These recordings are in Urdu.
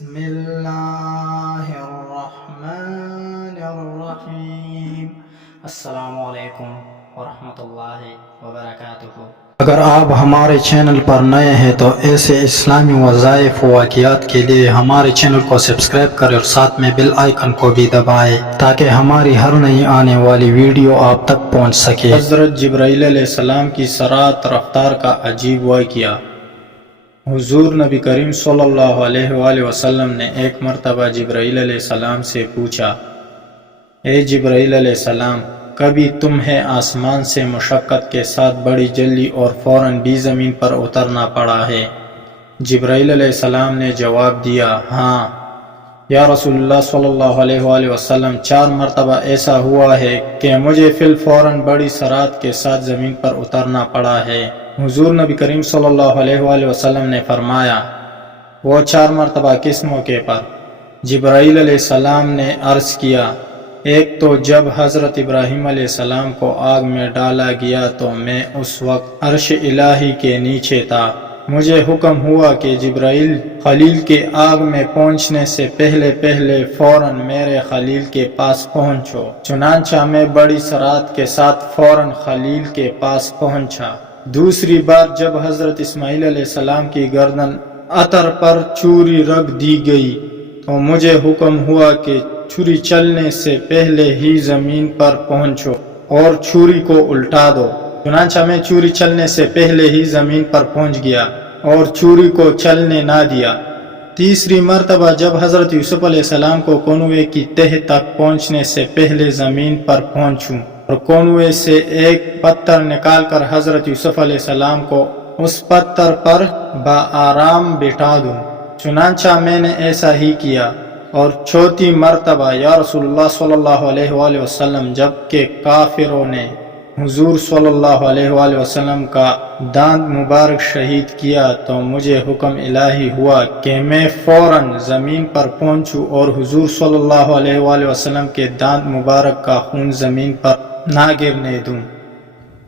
بسم اللہ الرحمن الرحیم۔ السلام علیکم ورحمۃ اللہ وبرکاتہ۔ اگر آپ ہمارے چینل پر نئے ہیں تو ایسے اسلامی وظائف و واقعات کے لیے ہمارے چینل کو سبسکرائب کریں اور ساتھ میں بیل آئیکن کو بھی دبائیں تاکہ ہماری ہر نئی آنے والی ویڈیو آپ تک پہنچ سکے۔ حضرت جبرائیل علیہ السلام کی سرعت رفتار کا عجیب واقعہ۔ حضور نبی کریم صلی اللہ علیہ وآلہ وسلم نے ایک مرتبہ جبرائیل علیہ السلام سے پوچھا، اے جبرائیل علیہ السلام، کبھی تمہیں آسمان سے مشقت کے ساتھ بڑی جلدی اور فوراً بھی زمین پر اترنا پڑا ہے؟ جبرائیل علیہ السلام نے جواب دیا، ہاں یا رسول اللہ صلی اللہ علیہ وآلہ وسلم، 4 مرتبہ ایسا ہوا ہے کہ مجھے فی الفوراً بڑی سرعت کے ساتھ زمین پر اترنا پڑا ہے۔ حضور نبی کریم صلی اللہ علیہ وآلہ وسلم نے فرمایا، وہ 4 مرتبہ کس موقع پر؟ جبرائیل علیہ السلام نے عرض کیا، ایک تو جب حضرت ابراہیم علیہ السلام کو آگ میں ڈالا گیا تو میں اس وقت عرش الہی کے نیچے تھا، مجھے حکم ہوا کہ جبرائیل خلیل کے آگ میں پہنچنے سے پہلے فوراً میرے خلیل کے پاس پہنچو۔ چنانچہ میں بڑی سرعت کے ساتھ فوراً خلیل کے پاس پہنچا۔ دوسری بار جب حضرت اسماعیل علیہ السلام کی گردن عطر پر چھری رکھ دی گئی تو مجھے حکم ہوا کہ چھری چلنے سے پہلے ہی زمین پر پہنچو اور چھری کو الٹا دو۔ چنانچہ میں چھری چلنے سے پہلے ہی زمین پر پہنچ گیا اور چھری کو چلنے نہ دیا۔ تیسری مرتبہ جب حضرت یوسف علیہ السلام کو کنویں کی تہ تک پہنچنے سے پہلے زمین پر پہنچوں اور کنویں سے ایک پتھر نکال کر حضرت یوسف علیہ السلام کو اس پتھر پر بآرام بٹھا دوں، چنانچہ میں نے ایسا ہی کیا۔ اور چوتھی مرتبہ یا رسول اللہ صلی اللہ علیہ وآلہ وسلم، جب کہ کافروں نے حضور صلی اللہ علیہ وآلہ وسلم کا دانت مبارک شہید کیا تو مجھے حکم الہی ہوا کہ میں فوراً زمین پر پہنچوں اور حضور صلی اللہ علیہ وآلہ وسلم کے دانت مبارک کا خون زمین پر نہ گرنے دوں،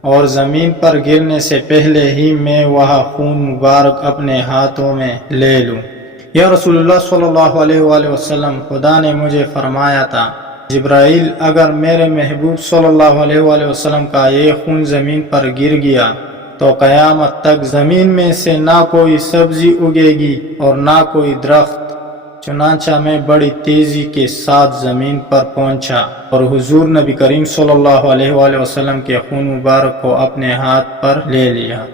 اور زمین پر گرنے سے پہلے ہی میں وہ خون مبارک اپنے ہاتھوں میں لے لوں۔ یا رسول اللہ صلی اللہ علیہ وآلہ وسلم، خدا نے مجھے فرمایا تھا، جبرائیل، اگر میرے محبوب صلی اللہ علیہ وآلہ وسلم کا یہ خون زمین پر گر گیا تو قیامت تک زمین میں سے نہ کوئی سبزی اگے گی اور نہ کوئی درخت۔ چنانچہ میں بڑی تیزی کے ساتھ زمین پر پہنچا اور حضور نبی کریم صلی اللہ علیہ وآلہ وسلم کے خون مبارک کو اپنے ہاتھ پر لے لیا۔